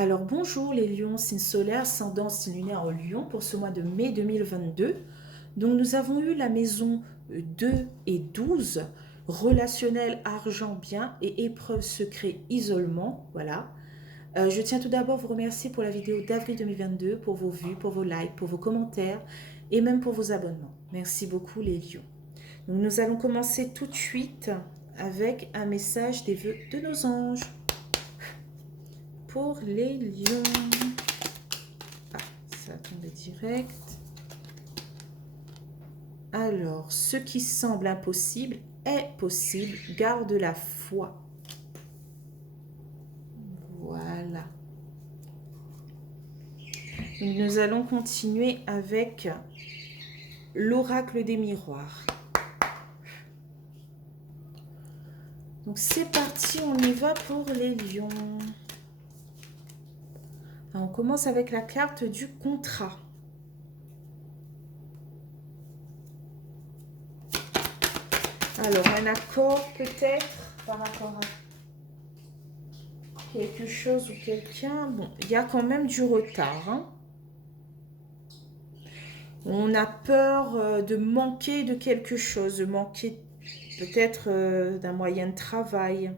Alors bonjour les lions, signe solaire, ascendant, signe lunaire en lion pour ce mois de mai 2022. Donc nous avons eu la maison 2 et 12, relationnel, argent, bien et épreuve, secret, isolement. Voilà. Je tiens tout d'abord à vous remercier pour la vidéo d'avril 2022, pour vos vues, pour vos likes, pour vos commentaires et même pour vos abonnements. Merci beaucoup les lions. Donc nous allons commencer tout de suite avec un message des vœux de nos anges. Pour les lions. Ah, ça a tombé direct. Alors, ce qui semble impossible est possible. Garde la foi. Voilà. Donc, nous allons continuer avec l'oracle des miroirs. Donc, c'est parti, on y va pour les lions. Alors, on commence avec la carte du contrat. Alors, un accord peut-être par rapport à quelque chose ou quelqu'un. Bon, il y a quand même du retard. Hein. On a peur de manquer de quelque chose, de manquer peut-être d'un moyen de travail.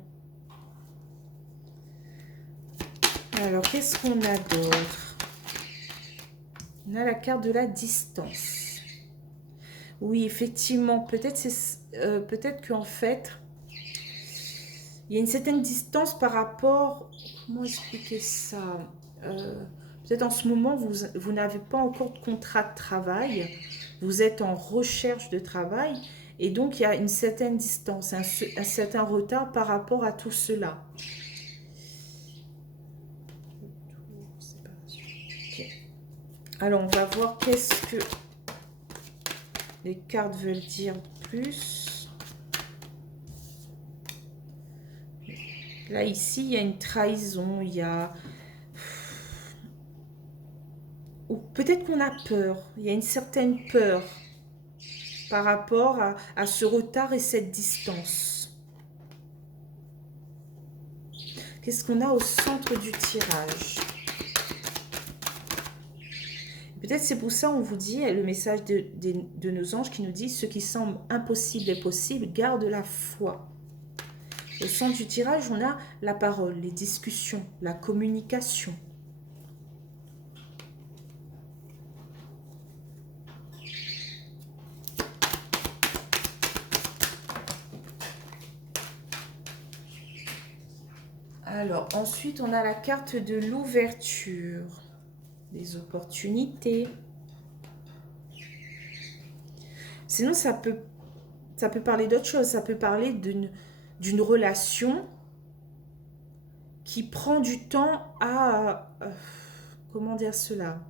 Alors, qu'est-ce qu'on a d'autre? On a la carte de la distance. Oui, effectivement, peut-être qu'en fait, il y a une certaine distance par rapport... Comment expliquer ça? Peut-être en ce moment, vous n'avez pas encore de contrat de travail. Vous êtes en recherche de travail. Et donc, il y a une certaine distance, un certain retard par rapport à tout cela. Okay. Alors, on va voir qu'est-ce que les cartes veulent dire plus. Là, ici, il y a une trahison, il y a... Ou peut-être qu'on a peur, il y a une certaine peur par rapport à ce retard et cette distance. Qu'est-ce qu'on a au centre du tirage? Peut-être c'est pour ça on vous dit, le message de nos anges qui nous dit « Ce qui semble impossible est possible, garde la foi ». Au centre du tirage, on a la parole, les discussions, la communication. Alors, ensuite, on a la carte de l'ouverture, des opportunités. Sinon, ça peut parler d'autre chose. Ça peut parler d'une relation qui prend du temps à... comment dire cela?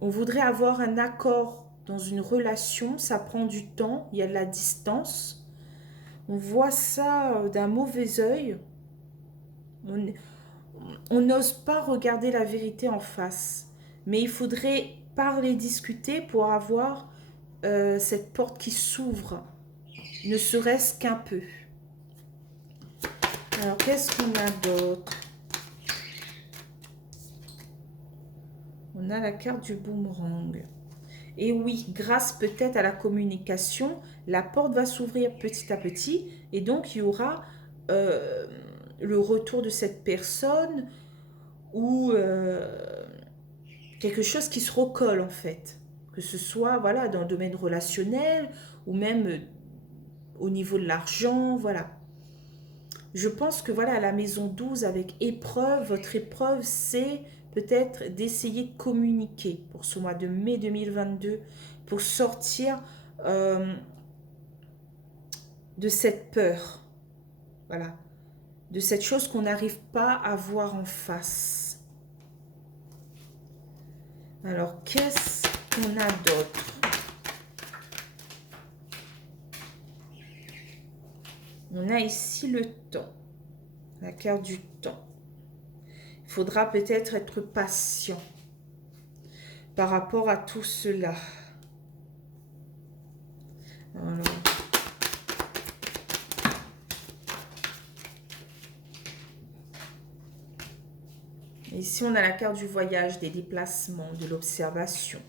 On voudrait avoir un accord dans une relation, ça prend du temps, il y a de la distance. On voit ça d'un mauvais œil. On n'ose pas regarder la vérité en face. Mais il faudrait parler, discuter pour avoir cette porte qui s'ouvre, ne serait-ce qu'un peu. Alors, qu'est-ce qu'on a d'autre? On a la carte du boomerang. Et oui, grâce peut-être à la communication, la porte va s'ouvrir petit à petit et donc il y aura le retour de cette personne ou quelque chose qui se recolle en fait. Que ce soit voilà, dans le domaine relationnel ou même au niveau de l'argent, voilà. Je pense que voilà, à la maison 12 avec épreuve, votre épreuve c'est peut-être d'essayer de communiquer pour ce mois de mai 2022 pour sortir de cette peur, voilà, de cette chose qu'on n'arrive pas à voir en face. Alors, qu'est-ce qu'on a d'autre? On a ici le temps, la carte du temps. Il faudra peut-être être patient par rapport à tout cela. Alors, Ici, on a la carte du voyage, des déplacements, de l'observation.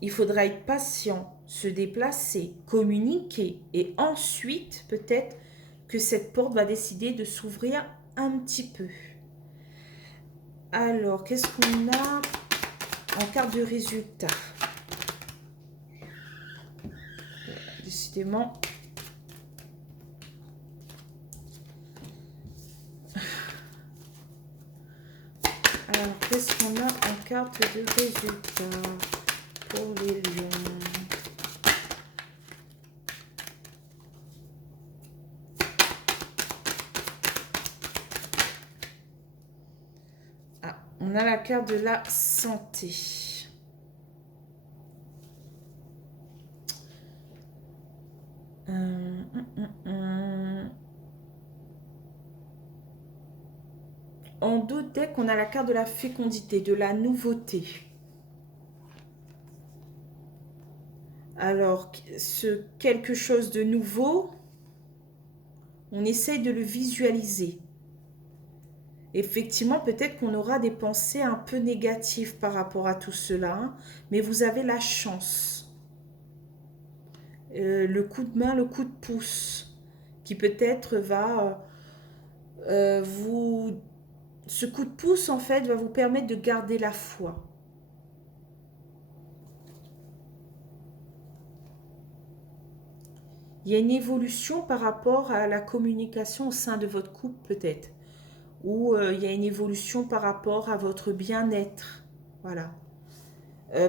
Il faudra être patient, se déplacer, communiquer et ensuite, peut-être que cette porte va décider de s'ouvrir un petit peu. Alors, qu'est-ce qu'on a en carte de résultat? Décidément. Alors, qu'est-ce qu'on a en carte de résultat pour les lions? Ah, on a la carte de la santé. En deux decks, on a la carte de la fécondité, de la nouveauté. Alors, ce quelque chose de nouveau, on essaye de le visualiser. Effectivement, peut-être qu'on aura des pensées un peu négatives par rapport à tout cela, hein, mais vous avez la chance. Le coup de main, le coup de pouce, qui peut-être va vous... Ce coup de pouce, en fait, va vous permettre de garder la foi. Il y a une évolution par rapport à la communication au sein de votre couple, peut-être. Ou il y a une évolution par rapport à votre bien-être. Voilà.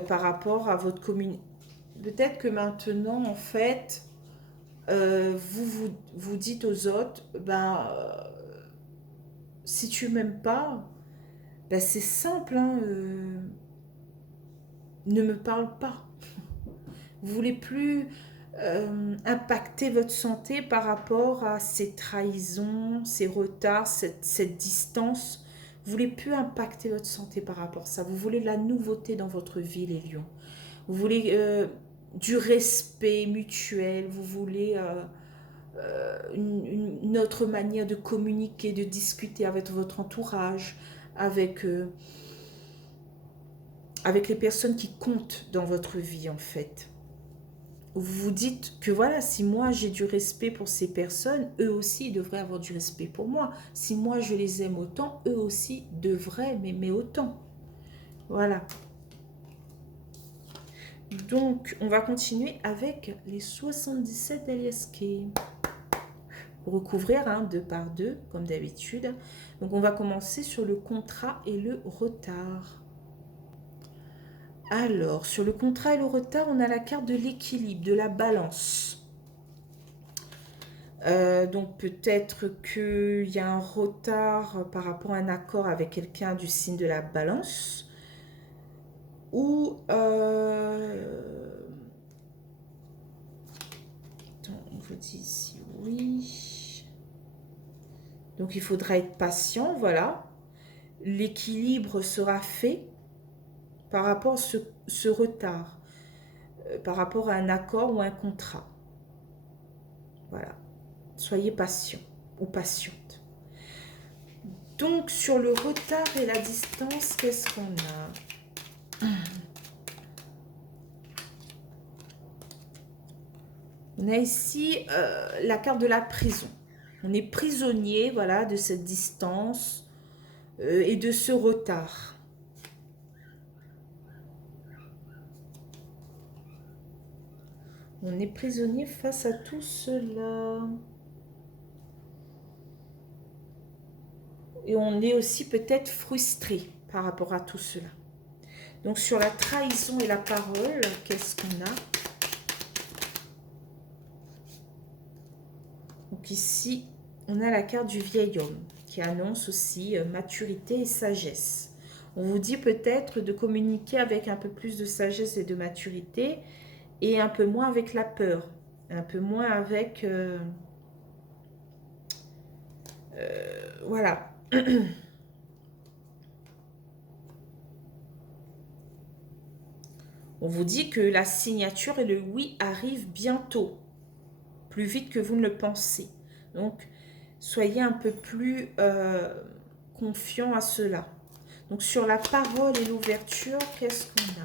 Par rapport à votre communication. Peut-être que maintenant, en fait, vous dites aux autres, ben, si tu m'aimes pas, ben, c'est simple, hein, ne me parle pas. Vous voulez plus impacter votre santé par rapport à ces trahisons, ces retards, cette distance. Vous voulez plus impacter votre santé par rapport à ça. Vous voulez de la nouveauté dans votre vie, les lions. Vous voulez du respect mutuel. Vous voulez une autre manière de communiquer, de discuter avec votre entourage, avec les personnes qui comptent dans votre vie, en fait. Vous vous dites que voilà, si moi j'ai du respect pour ces personnes, eux aussi devraient avoir du respect pour moi. Si moi je les aime autant, eux aussi devraient m'aimer autant. Voilà. Donc, on va continuer avec les 77 LSK. Pour recouvrir, hein, deux par deux, comme d'habitude. Donc, on va commencer sur le contrat et le retard. Alors, sur le contrat et le retard, on a la carte de l'équilibre, de la balance. Donc peut-être qu'il y a un retard par rapport à un accord avec quelqu'un du signe de la balance. Ou... Attends, on vous dit ici oui. Donc il faudra être patient, voilà. L'équilibre sera fait par rapport à ce retard. Par rapport à un accord ou un contrat. Voilà. Soyez patient ou patiente. Donc, sur le retard et la distance, qu'est-ce qu'on a? On a ici la carte de la prison. On est prisonnier, voilà, de cette distance et de ce retard. On est prisonnier face à tout cela. Et on est aussi peut-être frustré par rapport à tout cela. Donc sur la trahison et la parole, qu'est-ce qu'on a? Donc ici, on a la carte du vieil homme qui annonce aussi maturité et sagesse. On vous dit peut-être de communiquer avec un peu plus de sagesse et de maturité et un peu moins avec la peur, un peu moins avec... voilà. On vous dit que la signature et le oui arrivent bientôt, plus vite que vous ne le pensez. Donc, soyez un peu plus confiant à cela. Donc, sur la parole et l'ouverture, qu'est-ce qu'on a?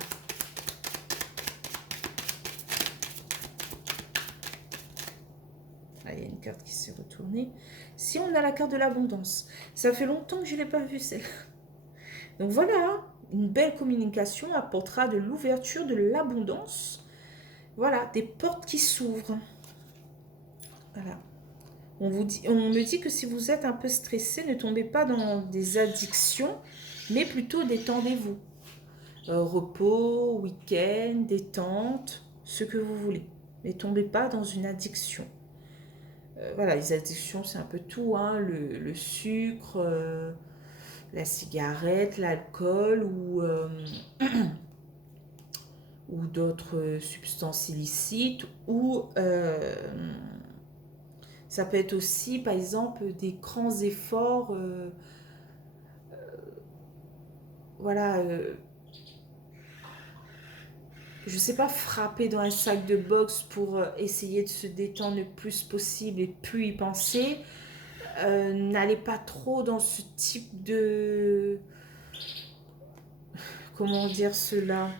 Ah, il y a une carte qui s'est retournée. Si on a la carte de l'abondance, ça fait longtemps que je ne l'ai pas vue, celle-là. Donc voilà, une belle communication apportera de l'ouverture, de l'abondance. Voilà, des portes qui s'ouvrent. Voilà. On me dit que si vous êtes un peu stressé, ne tombez pas dans des addictions, mais plutôt détendez-vous. Repos, week-end, détente, ce que vous voulez. Ne tombez pas dans une addiction. Voilà, les addictions, c'est un peu tout, hein, le sucre, la cigarette, l'alcool ou d'autres substances illicites, ou ça peut être aussi, par exemple, des grands efforts, voilà, je sais pas, frapper dans un sac de boxe pour essayer de se détendre le plus possible et plus y penser. N'allez pas trop dans ce type de... Comment dire cela?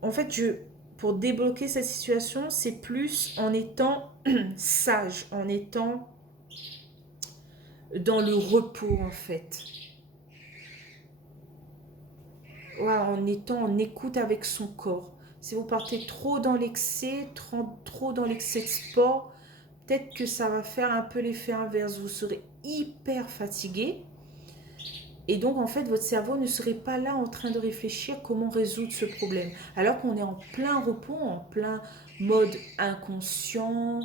En fait, pour débloquer cette situation, c'est plus en étant sage, en étant dans le repos, en fait. Ouais, en étant en écoute avec son corps. Si vous partez trop dans l'excès, trop dans l'excès de sport, peut-être que ça va faire un peu l'effet inverse. Vous serez hyper fatigué. Et donc, en fait, votre cerveau ne serait pas là en train de réfléchir comment résoudre ce problème. Alors qu'on est en plein repos, en plein mode inconscient,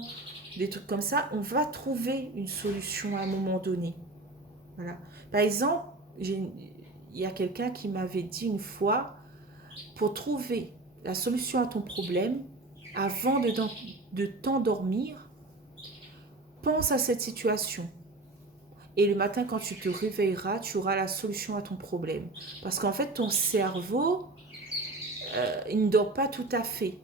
des trucs comme ça, on va trouver une solution à un moment donné. Voilà. Par exemple, il y a quelqu'un qui m'avait dit une fois, pour trouver la solution à ton problème, avant de t'endormir, pense à cette situation. Et le matin, quand tu te réveilleras, tu auras la solution à ton problème. Parce qu'en fait, ton cerveau, il ne dort pas tout à fait.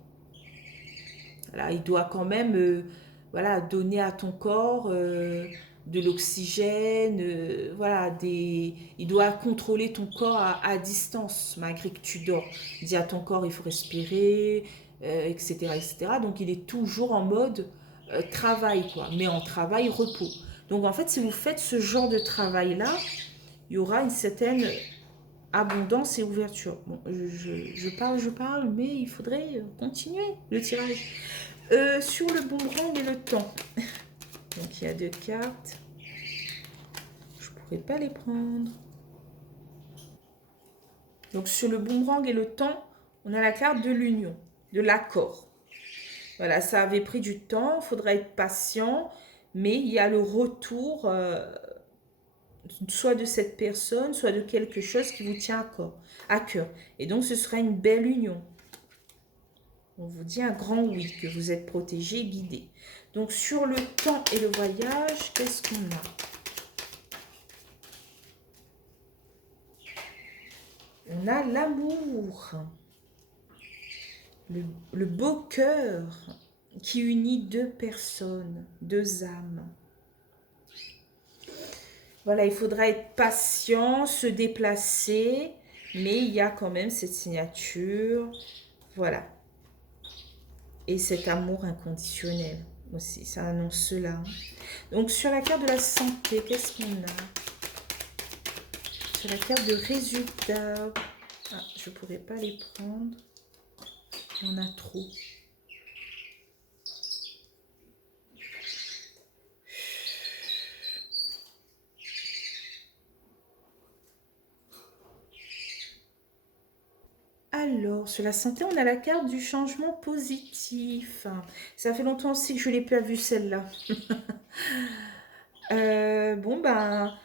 Voilà, il doit quand même voilà, donner à ton corps de l'oxygène. Voilà, il doit contrôler ton corps à distance, malgré que tu dors. Il dit à ton corps, il faut respirer, etc., etc. Donc, il est toujours en mode travail, quoi. Mais en travail, repos. Donc, en fait, si vous faites ce genre de travail-là, il y aura une certaine abondance et ouverture. Bon, je parle, mais il faudrait continuer le tirage. Sur le boomerang et le temps. Donc, il y a 2 cartes. Je ne pourrais pas les prendre. Donc, sur le boomerang et le temps, on a la carte de l'union, de l'accord. Voilà, ça avait pris du temps, il faudra être patient, mais il y a le retour soit de cette personne, soit de quelque chose qui vous tient à cœur. Et donc, ce sera une belle union. On vous dit un grand oui, que vous êtes protégé, guidé. Donc, sur le temps et le voyage, qu'est-ce qu'on a? On a l'amour. Le beau cœur qui unit 2 personnes, 2 âmes. Voilà, il faudra être patient, se déplacer, mais il y a quand même cette signature. Voilà. Et cet amour inconditionnel aussi, ça annonce cela. Donc, sur la carte de la santé, qu'est-ce qu'on a? Sur la carte de résultats, ah, je ne pourrais pas les prendre. Il y en a trop. Alors, sur la santé, on a la carte du changement positif. Ça fait longtemps aussi que je ne l'ai pas vue, celle-là. Bon, ben,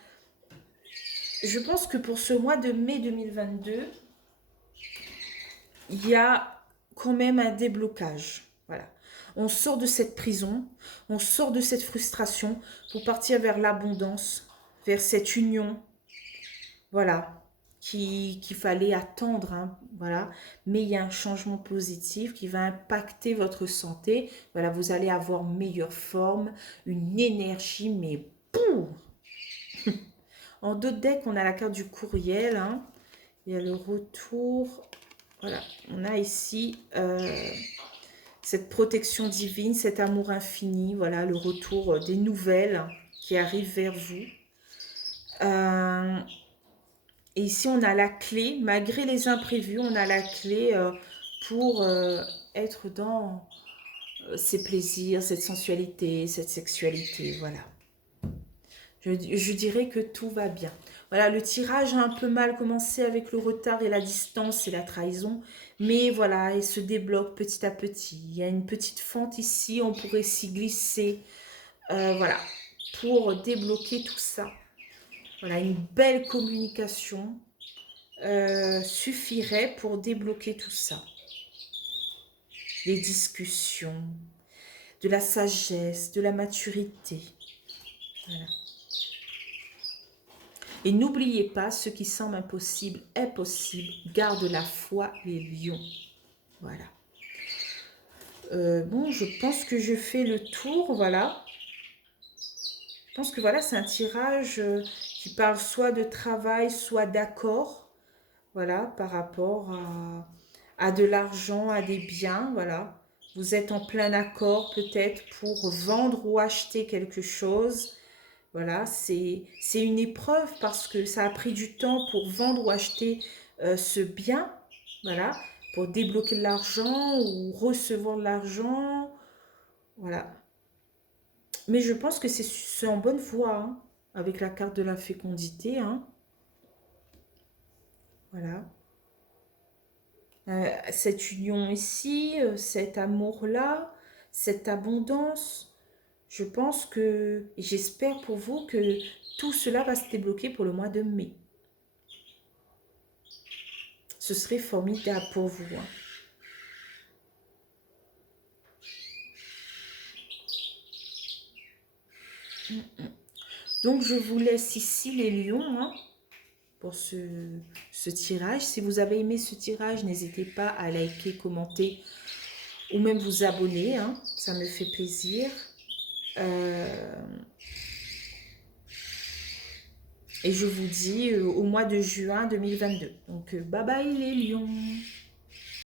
je pense que pour ce mois de mai 2022, il y a quand même un déblocage. Voilà. On sort de cette prison, on sort de cette frustration pour partir vers l'abondance, vers cette union. Voilà. qu'il fallait attendre, hein, voilà. Mais il y a un changement positif qui va impacter votre santé. Voilà, vous allez avoir meilleure forme, une énergie, mais boum. En dos de deck, on a la carte du courriel, hein. Il y a le retour. Voilà, on a ici cette protection divine, cet amour infini. Voilà, le retour des nouvelles qui arrivent vers vous. Et ici, on a la clé, malgré les imprévus, on a la clé pour être dans ces plaisirs, cette sensualité, cette sexualité, voilà. Je dirais que tout va bien. Voilà, le tirage a un peu mal commencé avec le retard et la distance et la trahison. Mais voilà, il se débloque petit à petit. Il y a une petite fente ici, on pourrait s'y glisser. Voilà, pour débloquer tout ça. Voilà, une belle communication suffirait pour débloquer tout ça. Les discussions, de la sagesse, de la maturité. Voilà. Et n'oubliez pas, ce qui semble impossible est possible. Garde la foi, les lions. Voilà. Bon, je pense que je fais le tour, voilà. Je pense que voilà, c'est un tirage qui parle soit de travail, soit d'accord. Voilà, par rapport à de l'argent, à des biens, voilà. Vous êtes en plein accord peut-être pour vendre ou acheter quelque chose. Voilà, c'est une épreuve parce que ça a pris du temps pour vendre ou acheter ce bien, voilà, pour débloquer de l'argent ou recevoir de l'argent, voilà. Mais je pense que c'est en bonne voie, hein, avec la carte de la fécondité, hein. Voilà. Cette union ici, cet amour-là, cette abondance, je pense que, et j'espère pour vous que tout cela va se débloquer pour le mois de mai. Ce serait formidable pour vous, hein. Donc, je vous laisse ici les lions, hein, pour ce tirage. Si vous avez aimé ce tirage, n'hésitez pas à liker, commenter ou même vous abonner, hein, ça me fait plaisir. Et je vous dis au mois de juin 2022. Donc, bye bye les lions.